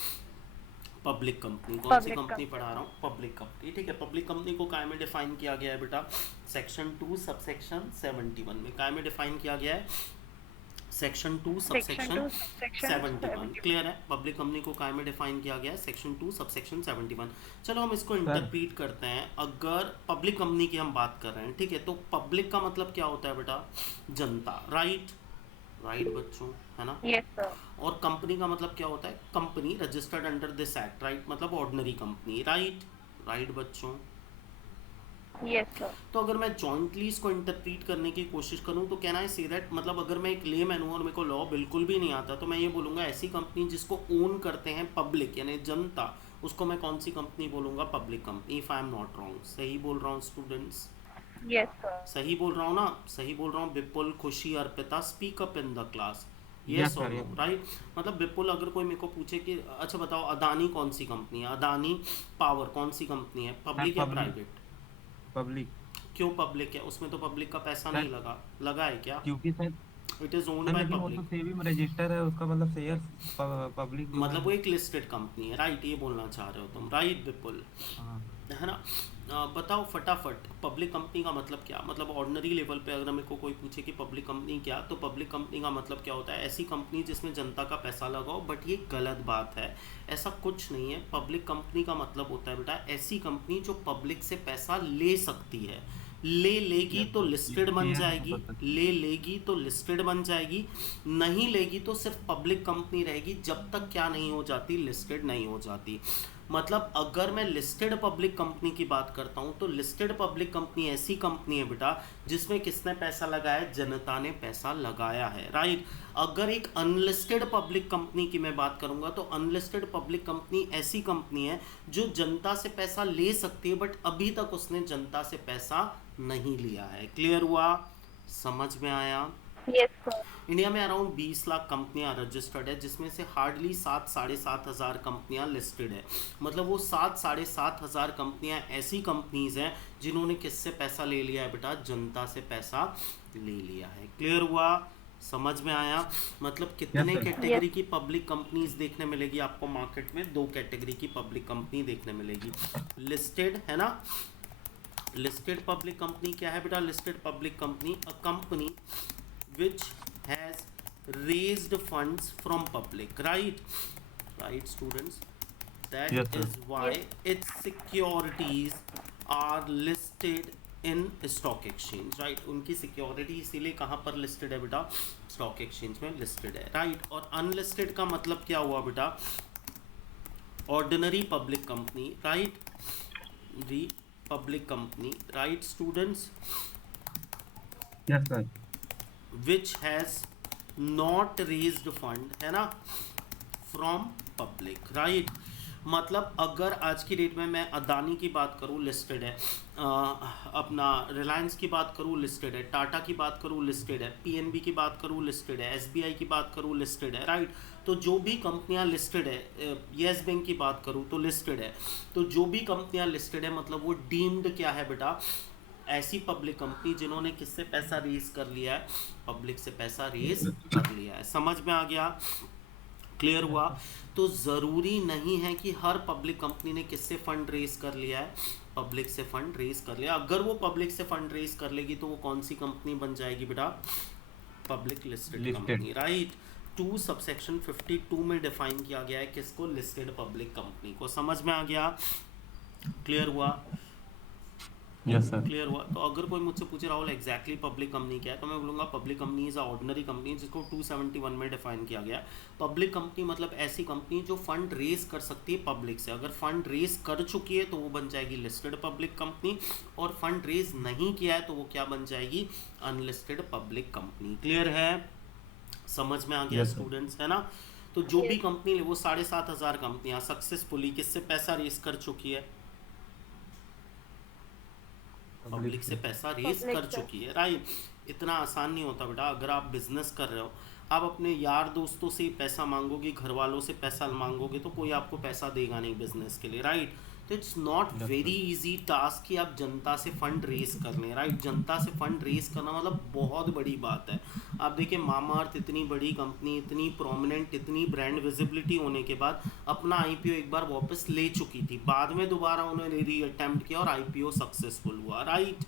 Public company. कौन सी Public कंपनी company. पढ़ा रहा हूँ? Public company. ठीक है, पब्लिक कंपनी को काय में डिफाइन किया गया है बेटा? सेक्शन 2 सबसेक्शन 71 में। काय में डिफाइन किया गया है? Section 2 Section subsection 2, section 71। Clear है? पब्लिक कंपनी को काय में डिफाइन किया गया है? Section 2 subsection 71। चलो हम इसको इंटरप्रीट करते हैं। अगर पब्लिक कंपनी की हम बात कर रहे हैं, ठीक है, तो पब्लिक का मतलब क्या होता है बेटा? जनता। राइट बच्चों, है ना? Yes, sir. और कंपनी का मतलब क्या होता है? Company registered under this act. Right मतलब ऑर्डिनरी कंपनी। राइट बच्चों? Yes, sir. तो अगर मैं जॉइंटली इसको इंटरप्रीट करने की कोशिश करूं तो कैन आई से दैट, मतलब अगर मैं एक लेमैन हूं और मेरे को लॉ बिल्कुल भी नहीं आता, तो मैं ये बोलूंगा ऐसी कंपनी जिसको ओन करते हैं पब्लिक यानी जनता, उसको मैं कौन सी कंपनी बोलूंगा? Public company. If I am not wrong, सही बोल रहा हूँ स्टूडेंट्स? Yes, sir. सही बोल रहा हूँ ना? सही बोल रहा हूँ? विपुल, खुशी, Arpita, speak up in the class. Yes, yes sir, और नो? yes. राइट मतलब विपुल, अगर कोई मेरे को पूछे कि अच्छा बताओ अदानी कौन सी कंपनी है? अदानी पावर कौन सी कंपनी है? पब्लिक या public. प्राइवेट? पब्लिक, क्यों पब्लिक है? उसमें तो पब्लिक का पैसा नहीं लगा है क्या? क्योंकि sir it is owned sir by लेकिन वो तो पब्लिक, सेबी में रजिस्टर है, उसका मतलब शेयर पब्लिक जो मतलब है। वो एक लिस्टेड कंपनी है। राइट, ये बोलना चाह रहे हो तुम? राइट विपुल, हाँ है ना? बताओ फटाफट पब्लिक कंपनी का मतलब क्या? मतलब ऑर्डिनरी लेवल पे अगर मेरे को कोई पूछे कि पब्लिक कंपनी क्या, तो पब्लिक कंपनी का मतलब क्या होता है? ऐसी कंपनी जिसमें जनता का पैसा लगाओ। बट ये गलत बात है, ऐसा कुछ नहीं है। पब्लिक कंपनी का मतलब होता है बेटा ऐसी कंपनी जो पब्लिक से पैसा ले सकती है। लेगी तो लिस्टेड बन जाएगी, लेगी तो लिस्टेड बन जाएगी, नहीं लेगी तो सिर्फ पब्लिक कंपनी रहेगी जब तक क्या नहीं हो जाती? लिस्टेड नहीं हो जाती। मतलब अगर मैं लिस्टेड पब्लिक कंपनी की बात करता हूं तो लिस्टेड पब्लिक कंपनी ऐसी कंपनी है बेटा जिसमें किसने पैसा लगाया? जनता ने पैसा लगाया है। राइट। अगर एक अनलिस्टेड पब्लिक कंपनी की मैं बात करूंगा तो अनलिस्टेड पब्लिक कंपनी ऐसी कंपनी है जो जनता से पैसा ले सकती है बट अभी तक उसने जनता से पैसा नहीं लिया है। क्लियर हुआ? समझ में आया? Yes, sir. इंडिया में अराउंड 20 लाख कंपनियां रजिस्टर्ड है, जिसमें से हार्डली 7-7.5 हज़ार कंपनियां लिस्टेड है। मतलब वो 7-7.5 हज़ार कंपनियां ऐसी कंपनीज हैं जिन्होंने किससे पैसा ले लिया है बेटा? जनता से पैसा ले लिया है। क्लियर हुआ? समझ में आया? मतलब कितने Yes, sir. कैटेगरी की पब्लिक कंपनीज देखने मिलेगी आपको मार्केट में? 2 कैटेगरी की पब्लिक कंपनी देखने मिलेगी। लिस्टेड, है ना? लिस्टेड पब्लिक कंपनी क्या है बेटा? Listed public company a company which has raised funds from public. Right students? That Yes, sir. is why its securities are listed in stock exchange. Right, उनकी security इसीलिए कहाँ पर listed है बेटा? Stock exchange में लिस्टेड है। Right. और unlisted का मतलब क्या हुआ बेटा? Ordinary public company. Right, the public company. Right students? Yes sir. which has not raised fund, है ना, from public. right। मतलब अगर आज की डेट में मैं अदानी की बात करूँ लिस्टेड है, अपना रिलायंस की बात करूँ लिस्टेड है, टाटा की बात करूँ लिस्टेड है, पीएनबी की बात करूँ लिस्टेड है, एसबीआई की बात करूँ लिस्टेड है। राइट। तो जो भी कंपनियां लिस्टेड है, येस बैंक की बात करूँ तो लिस्टेड है। तो जो भी कंपनियां लिस्टेड है मतलब वो डीम्ड क्या है बेटा? ऐसी पब्लिक कंपनी जिन्होंने किससे पैसा रेज कर लिया है? पब्लिक से पैसा रेज कर लिया है। समझ में आ गया? क्लियर हुआ? तो ज़रूरी नहीं है कि हर पब्लिक कंपनी ने किससे फंड रेज कर लिया है? पब्लिक से फंड रेज कर लिया। अगर वो पब्लिक से फंड रेज कर लेगी तो वो कौन सी कंपनी बन जाएगी बेटा? Public listed company. Right. 2 subsection 52 में डिफाइन किया गया है किसको? लिस्टेड पब्लिक कंपनी को। समझ में आ गया? क्लियर हुआ? Yes sir. क्लियर हुआ? तो अगर कोई मुझसे पूछे राहुल एग्जैक्टली पब्लिक कंपनी क्या है, तो मैं बोलूँगा public company is a ordinary company जिसको 271 में डिफाइन किया गया है। पब्लिक कंपनी मतलब ऐसी कंपनी जो फंड रेज कर सकती है पब्लिक से। अगर फंड रेज कर चुकी है तो वो बन जाएगी लिस्टेड पब्लिक कंपनी, और फंड रेज नहीं किया है तो वो क्या बन जाएगी? Unlisted public company. क्लियर है? समझ में आ गया यस सर। स्टूडेंट्स, है ना? तो जो भी Yes. कंपनी वो 7,500 कंपनियां सक्सेसफुली किससे पैसा रेस कर चुकी है? पब्लिक पब्लिक से से। पैसा रेस Public कर sir. चुकी है, राइट? इतना आसान नहीं होता बेटा। अगर आप बिजनेस कर रहे हो, आप अपने यार दोस्तों से ही पैसा मांगोगे, घर वालों से पैसा मांगोगे, तो कोई आपको पैसा देगा नहीं बिजनेस के लिए, राइट? तो it's not yes very sir. Easy task कि आप जनता से फंड रेस कर लें, राइट? जनता से फंड रेस करना मतलब बहुत बड़ी बात है। आप देखिए मामाअर्थ इतनी बड़ी कंपनी, इतनी प्रोमिनेंट, इतनी ब्रांड विजिबिलिटी होने के बाद अपना आईपीओ एक बार वापस ले चुकी थी, बाद में दोबारा उन्होंने री अटेम्प्ट किया और आईपीओ सक्सेसफुल हुआ, right?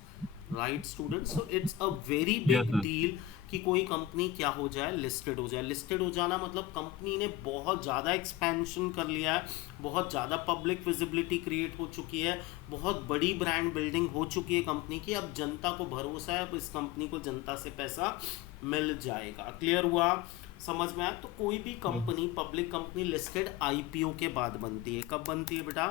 Right students, so it's a very yes big sir. Deal कि कोई कंपनी क्या हो जाए, लिस्टेड हो जाए। लिस्टेड हो जाना मतलब कंपनी ने बहुत ज़्यादा एक्सपेंशन कर लिया है, बहुत ज़्यादा पब्लिक विजिबिलिटी क्रिएट हो चुकी है, बहुत बड़ी ब्रांड बिल्डिंग हो चुकी है कंपनी की। अब जनता को भरोसा है, अब इस कंपनी को जनता से पैसा मिल जाएगा। क्लियर हुआ? समझ में आया? तो कोई भी company, public company listed IPO के बाद बनती है। कब बनती है बेटा?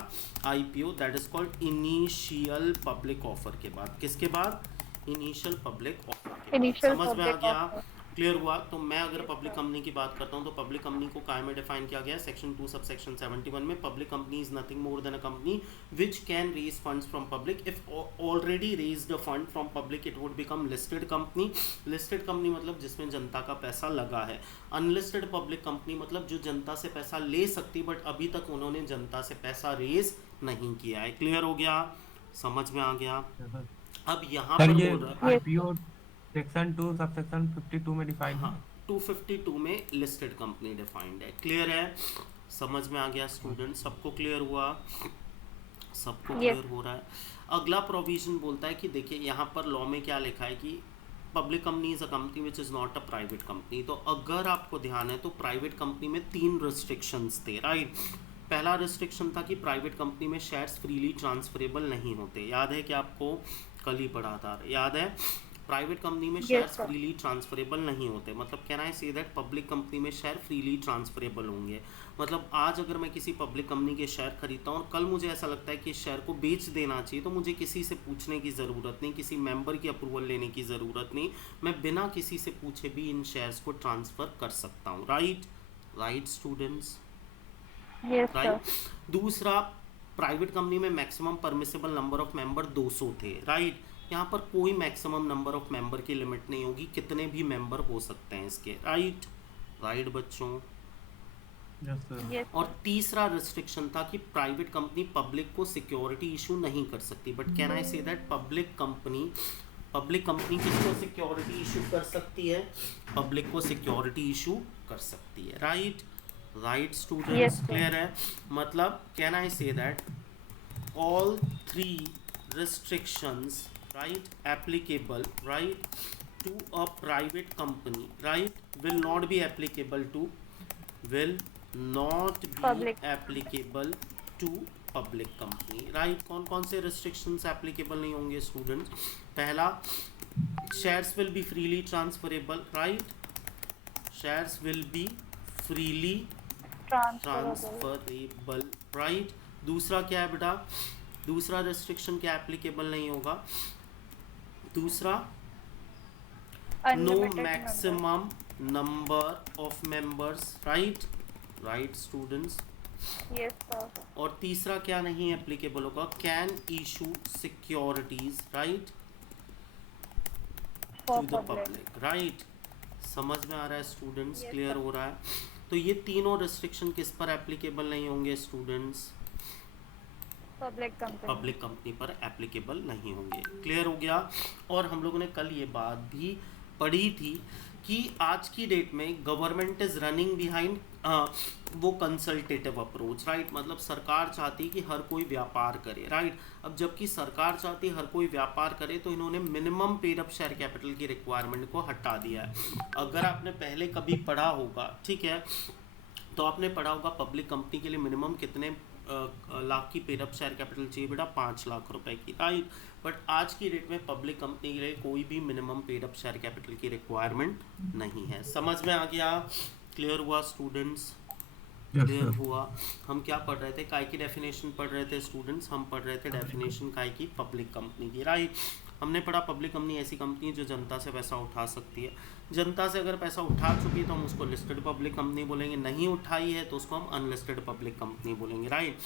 IPO, that is called initial public offer के बाद। किसके बाद? इनिशियल पब्लिक ऑफर के बाद। Initial समझ में आ public गया? offer. क्लियर हुआ? तो मैं अगर Yes पब्लिक sir. कंपनी की बात करता हूँ तो पब्लिक कंपनी को काय में डिफाइन किया गया है? सेक्शन 2 सब सेक्शन 71 में। Public company is nothing more than a company which can raise funds from public. If already raised a fund from public it would become listed company. Listed company मतलब जिसमें जनता का पैसा लगा है। अनलिस्टेड पब्लिक कंपनी मतलब जो जनता से पैसा ले सकती बट अभी तक उन्होंने जनता से पैसा रेज नहीं किया है। क्लियर हो गया? समझ में आ गया? Yes sir. अब यहाँ सर पर ये बोल रहा है, Yes. IPO section 2 sub section 52 में डिफाइन हाँ, है। 252 में लिस्टेड कंपनी डिफाइंड है। क्लियर है? समझ में आ गया स्टूडेंट? सबको क्लियर हुआ? सबको Yes. क्लियर हो रहा है? अगला प्रोविजन बोलता है कि देखिए यहाँ पर लॉ में क्या लिखा है कि public company is a company which is not a private company. तो अगर आपको ध्यान है तो प्राइवेट कंपनी में 3 रिस्ट्रिक्शंस थे, राइट? पहला रिस्ट्रिक्शन था कि प्राइवेट कंपनी में शेयर्स फ्रीली ट्रांसफरेबल नहीं होते। याद है कि आपको कल ही पढ़ा था, याद है? प्राइवेट कंपनी में Yes shares sir. Freely transferable नहीं होते। मतलब can I say that public company में शेयर फ्रीली ट्रांसफरेबल होंगे। मतलब आज अगर मैं किसी पब्लिक कंपनी के शेयर खरीदता हूँ और कल मुझे ऐसा लगता है कि इस शेयर को बेच देना चाहिए, तो मुझे किसी से पूछने की ज़रूरत नहीं, किसी मेंबर की अप्रूवल लेने की ज़रूरत नहीं, मैं बिना किसी से पूछे भी इन शेयर्स को ट्रांसफ़र कर सकता हूँ, right? Right students, Yes sir. Right? दूसरा, प्राइवेट कंपनी में maximum permissible number of member 200 थे, राइट? यहाँ पर कोई मैक्सिमम नंबर ऑफ मेंबर की लिमिट नहीं होगी, कितने भी मेंबर हो सकते हैं इसके, राइट? राइट बच्चों? Yes sir. Yes और sir. तीसरा रिस्ट्रिक्शन था कि प्राइवेट कंपनी पब्लिक को सिक्योरिटी इशू नहीं कर सकती। But can I say that public company किसको सिक्योरिटी इशू कर सकती है? पब्लिक को सिक्योरिटी इशू कर सकती है, right? Right students, Yes sir. Clear है? मतलब can I say that all 3 restrictions, right, applicable, right, to a private company, right, will not be applicable to Public. Public company, right? कौन कौन से restrictions applicable नहीं होंगे students? पहला, shares will be freely transferable, right? Shares will be freely Transferable. Transferable, right? दूसरा क्या है बेटा? दूसरा रिस्ट्रिक्शन क्या एप्लीकेबल नहीं होगा? दूसरा, no Unlimited number. Maximum number of members, right? Right students? Yes sir. और तीसरा क्या नहीं एप्लीकेबल होगा? Can issue securities, right, For to the public. Public, right? समझ में आ रहा है स्टूडेंट्स? Yes, clear sir. हो रहा है? तो ये तीनों रिस्ट्रिक्शन किस पर एप्लीकेबल नहीं होंगे students? Public company. Public company पर एप्लीकेबल नहीं होंगे। क्लियर हो गया? और हम लोगों ने कल ये बात भी पढ़ी थी कि आज की डेट में गवर्नमेंट इज रनिंग बिहाइंड वो कंसल्टेटिव अप्रोच, राइट? मतलब सरकार चाहती कि हर कोई व्यापार करे, राइट? अब जबकि सरकार चाहती हर कोई व्यापार करे तो इन्होंने minimum paid up share capital की रिक्वायरमेंट को हटा दिया है। अगर आपने पहले कभी पढ़ा होगा, ठीक है, तो आपने पढ़ा होगा पब्लिक कंपनी के लिए मिनिमम कितने लाख की पेड अप शेयर कैपिटल चाहिए बेटा? 5 लाख रुपए की, राइट? बट आज की डेट में पब्लिक कंपनी के लिए कोई भी minimum paid up share capital की रिक्वायरमेंट नहीं है। समझ में आ गया? क्लियर हुआ स्टूडेंट्स? Yes clear sir. हुआ? हम क्या पढ़ रहे थे? काय की डेफिनेशन पढ़ रहे थे स्टूडेंट्स? हम पढ़ रहे थे डेफिनेशन काय की? पब्लिक कंपनी की, राइट? हमने पढ़ा पब्लिक कंपनी ऐसी कंपनी है जो जनता से पैसा उठा सकती है। जनता से अगर पैसा उठा चुकी है तो हम उसको लिस्टेड पब्लिक कंपनी बोलेंगे, नहीं उठाई है तो उसको हम अनलिस्टेड पब्लिक कंपनी बोलेंगे, राइट।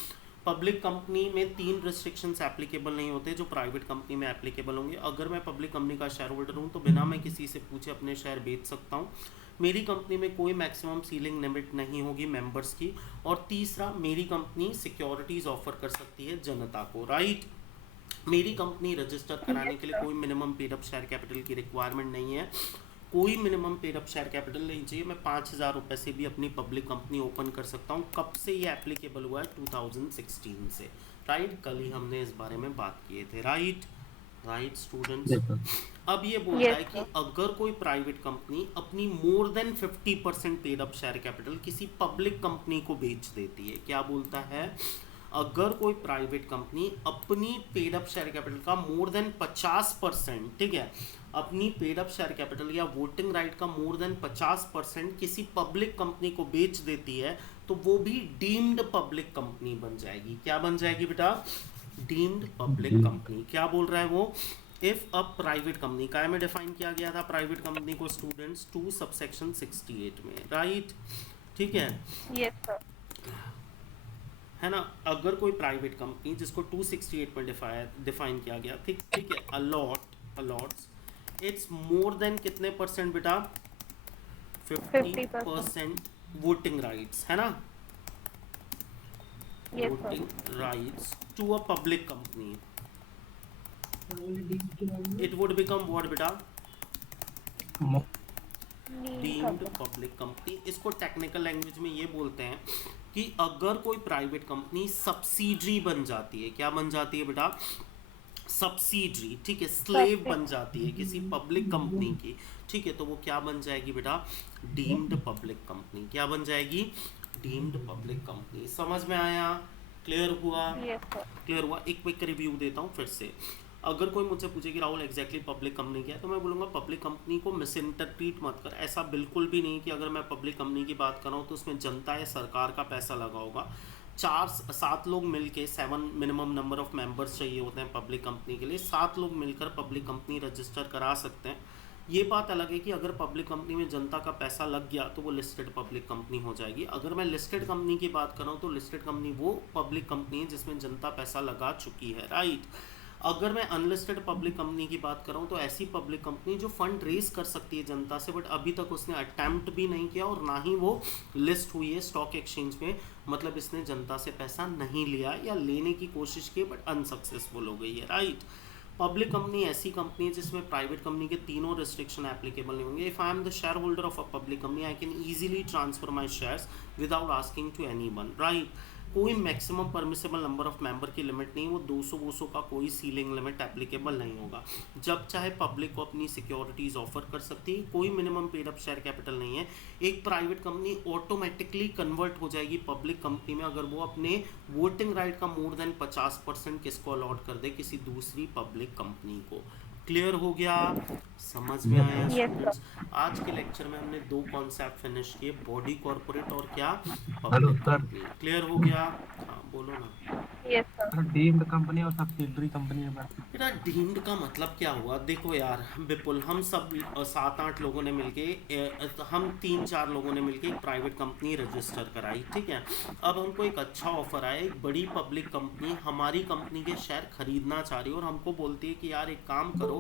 पब्लिक कंपनी में 3 रिस्ट्रिक्शंस एप्लीकेबल नहीं होते जो प्राइवेट कंपनी में एप्लीकेबल होंगे। अगर मैं पब्लिक कंपनी का शेयर होल्डर हूँ तो बिना मैं किसी से पूछे अपने शेयर बेच सकता हूँ। मेरी कंपनी में कोई मैक्सिमम सीलिंग लिमिट नहीं होगी मेंबर्स की। और तीसरा, मेरी कंपनी सिक्योरिटीज ऑफर कर सकती है जनता को, राइट। मेरी कंपनी रजिस्टर कराने Yes, के लिए sir. कोई minimum paid up share capital की रिक्वायरमेंट नहीं है, कोई minimum paid up share capital नहीं चाहिए। मैं 5,000 रुपये से भी अपनी पब्लिक कंपनी ओपन कर सकता हूँ। कब से ये एप्लीकेबल हुआ है? 2016 से, राइट। कल ही हमने इस बारे में बात किए थे, right. Right students, Yes, sir. अब ये बोलता Yes, है कि sir. अगर कोई प्राइवेट कंपनी अपनी more than 50% paid up share capital किसी पब्लिक कंपनी को बेच देती है, क्या बोलता है? अगर कोई प्राइवेट कंपनी अपनी पेड अप शेयर कैपिटल का मोर देन 50%, ठीक है, अपनी पेड अप शेयर कैपिटल या वोटिंग राइट का मोर देन 50% किसी पब्लिक कंपनी को बेच देती है तो वो भी डीम्ड पब्लिक कंपनी बन जाएगी। क्या बन जाएगी बेटा? Deemed public company. क्या बोल रहा है वो? इफ अ प्राइवेट कंपनी, काय में डिफाइन किया गया था प्राइवेट कंपनी को स्टूडेंट्स? 2 सबसेक्शन 68 में, राइट। ठीक है, Yes, sir. है ना। अगर कोई प्राइवेट कंपनी जिसको 268 में डिफाइन किया गया, ठीक ठीक है, अलॉट्स इट्स मोर देन कितने परसेंट बेटा? 50% वोटिंग राइट्स, है ना। Yes, sir. Voting rights to a public company, it would become what बेटा? Mo- deemed public company. इसको टेक्निकल लैंग्वेज में ये बोलते हैं कि अगर कोई प्राइवेट कंपनी सब्सिडरी बन जाती है, क्या बन जाती है बेटा? सब्सिडरी, ठीक है, स्लेव बन जाती है किसी पब्लिक कंपनी की, ठीक है, तो वो क्या बन जाएगी बेटा? Deemed public company. क्या बन जाएगी? Deemed public company. समझ में आया? क्लियर हुआ? Yes, sir. क्लियर हुआ? एक क्विक रिव्यू देता हूँ फिर से। अगर कोई मुझसे पूछे कि राहुल एग्जैक्टली पब्लिक कंपनी क्या है, तो मैं बोलूँगा पब्लिक कंपनी को मिस इंटरप्रीट मत कर। ऐसा बिल्कुल भी नहीं कि अगर मैं पब्लिक कंपनी की बात कर रहा हूँ तो उसमें जनता या सरकार का पैसा लगा होगा। 4-7 लोग मिलके, 7 मिनिमम नंबर ऑफ मेंबर्स चाहिए होते हैं पब्लिक कंपनी के लिए, 7 लोग मिलकर पब्लिक कंपनी रजिस्टर करा सकते हैं। ये बात अलग है कि अगर पब्लिक कंपनी में जनता का पैसा लग गया तो वो लिस्टेड पब्लिक कंपनी हो जाएगी। अगर मैं लिस्टेड कंपनी की बात कर रहा हूँ तो लिस्टेड कंपनी वो पब्लिक कंपनी है जिसमें जनता पैसा लगा चुकी है, राइट। अगर मैं अनलिस्टेड पब्लिक कंपनी की बात कर रहा हूँ तो ऐसी पब्लिक कंपनी जो फंड रेज कर सकती है जनता से, बट अभी तक उसने अटेम्प्ट भी नहीं किया और ना ही वो लिस्ट हुई है स्टॉक एक्सचेंज में, मतलब इसने जनता से पैसा नहीं लिया या लेने की कोशिश की बट अनसक्सेसफुल हो गई है, राइट। पब्लिक कंपनी ऐसी कंपनी है जिसमें प्राइवेट कंपनी के तीनों रिस्ट्रिक्शन एप्लीकेबल नहीं होंगे। If I am the shareholder of a public company I can easily transfer my shares without asking to anyone, right. कोई maximum permissible number of member की limit नहीं, वो 200 का कोई सीलिंग लिमिट एप्लीकेबल नहीं होगा। जब चाहे पब्लिक को अपनी सिक्योरिटीज ऑफर कर सकती है, कोई minimum paid up share capital नहीं है। एक प्राइवेट कंपनी ऑटोमेटिकली कन्वर्ट हो जाएगी पब्लिक कंपनी में अगर वो अपने वोटिंग राइट का मोर देन 50% किसको अलॉट कर दे? किसी दूसरी पब्लिक कंपनी को। क्लियर हो गया? समझ में आया Yes, sir. स्टूडेंट्स? आज के लेक्चर में हमने 2 कॉन्सेप्ट फिनिश किए, बॉडी कॉर्पोरेट और क्या? Hello public sir, company. Clear हो गया? हाँ बोलो ना। Yes, sir. डीम्ड कंपनी और सब्सिडरी कंपनी है बस। बेटा डीम्ड का मतलब क्या हुआ? देखो यार विपुल, हम सब 7-8 लोगों ने मिलके हम 3-4 लोगों ने मिलके एक प्राइवेट कंपनी रजिस्टर कराई, ठीक है। अब हमको एक अच्छा ऑफर आया, एक बड़ी पब्लिक कंपनी हमारी कंपनी के शेयर खरीदना चाह रही है और हमको बोलती है कि यार एक काम करो,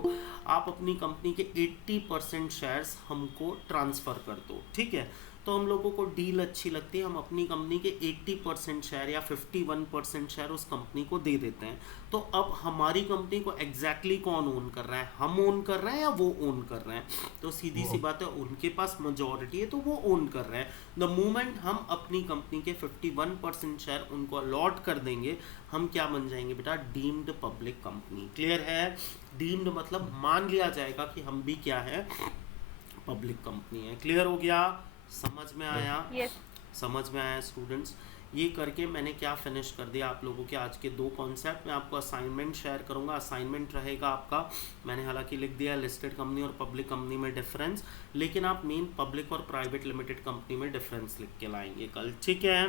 आप अपनी कंपनी के 80% शेयर्स हमको ट्रांसफ़र कर दो, ठीक है। तो हम लोगों को डील अच्छी लगती है, हम अपनी कंपनी के 80% शेयर या 51% शेयर उस कंपनी को दे देते हैं। तो अब हमारी कंपनी को एग्जैक्टली कौन ओन कर रहा है? हम ओन कर रहे हैं या वो ओन कर रहे हैं? तो सीधी सी बात है, उनके पास मेजॉरिटी है तो वो ओन कर रहे हैं। द मोमेंट हम अपनी कंपनी के 51% शेयर उनको अलॉट कर देंगे, हम क्या बन जाएंगे बेटा? Deemed public company. क्लियर है? डीम्ड मतलब मान लिया जाएगा कि हम भी क्या है? पब्लिक कंपनी है। क्लियर हो गया? समझ में आया? Yes. समझ में आया स्टूडेंट्स? ये करके मैंने क्या फिनिश कर दिया आप लोगों के आज के 2 कॉन्सेप्ट। मैं आपको असाइनमेंट शेयर करूंगा, असाइनमेंट रहेगा आपका। मैंने हालांकि लिख दिया लिस्टेड कंपनी और पब्लिक कंपनी में डिफरेंस, लेकिन आप मेन पब्लिक और प्राइवेट लिमिटेड कंपनी में डिफरेंस लिख के लाएंगे कल, ठीक है?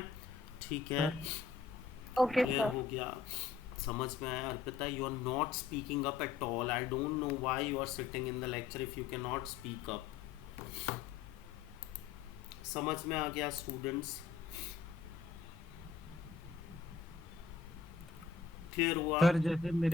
ठीक है, Okay, क्लियर sir. हो गया? समझ में आया Arpita? You are not speaking up at all. I don't know why you are sitting in the lecture if you can not speak up. समझ में आ गया स्टूडेंट्स? क्लियर हुआ? सर जैसे मेरे